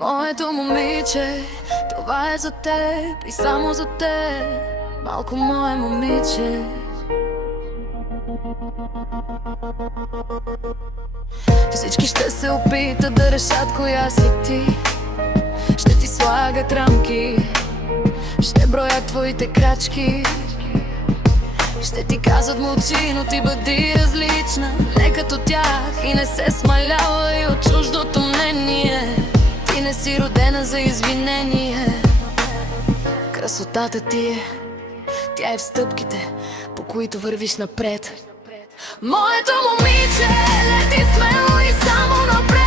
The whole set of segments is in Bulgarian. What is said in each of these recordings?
Моето момиче, това е за теб и само за теб, малко мое момиче. Всички ще се опитат да решат коя си ти. Ще ти слагат рамки, ще броят твоите крачки. Ще ти казват мълчи, но ти бъди различна, не като тях и не се смалява и от чуждото мнение. Ти не си родена за извинение. Красотата ти е, тя е в стъпките, по които вървиш напред. Моето момиче, лети смело и само напред.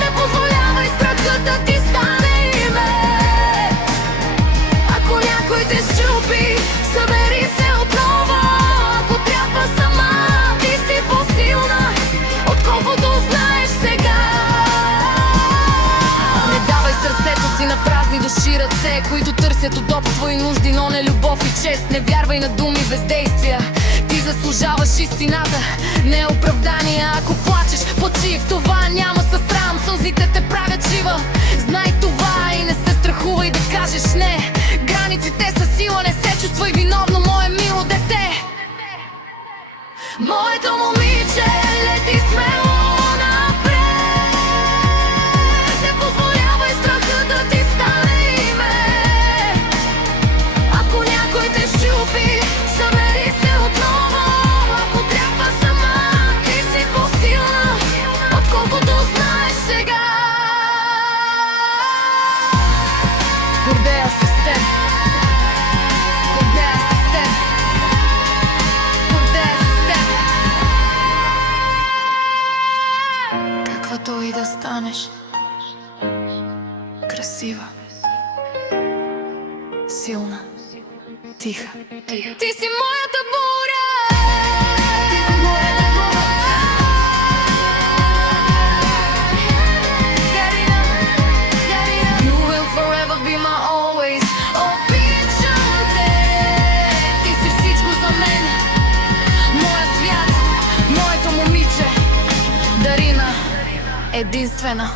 Не позволявай страха да ти стане име. Ако някой те счупи, събери се отново. Ако трябва сама, ти си по-силна, отколкото знаеш сега. Не давай сърцето си на празни души ръце, които търсят удобство и нужди, но не любов и чест. Не вярвай на думи без действия. Ти заслужаваш истината, не оправдание. Ако плачеш, плачи, в това няма със срам. Сълзите те правят жива, знай това и не се страхувай да кажеш не. Границите са сила, не се чувствай виновно, мое мило дете. Моето момиче, лети смело напред. Не позволявай страха да ти стане име. Ако някой те щупи, събери се отново. Ако трябва сама, ти си по-силна, отколкото знаеш сега. Гордея се с теб. Гордея се с теб. Гордея се с теб. Каквато и да станеш, красива, силна, тиха. Ти си моята буря. Ти си моята буря. Дарина, Дарина. You will forever be my always. Обичам те. Ти си всичко за мен. Моя свят, моето момиче. Дарина, единствена.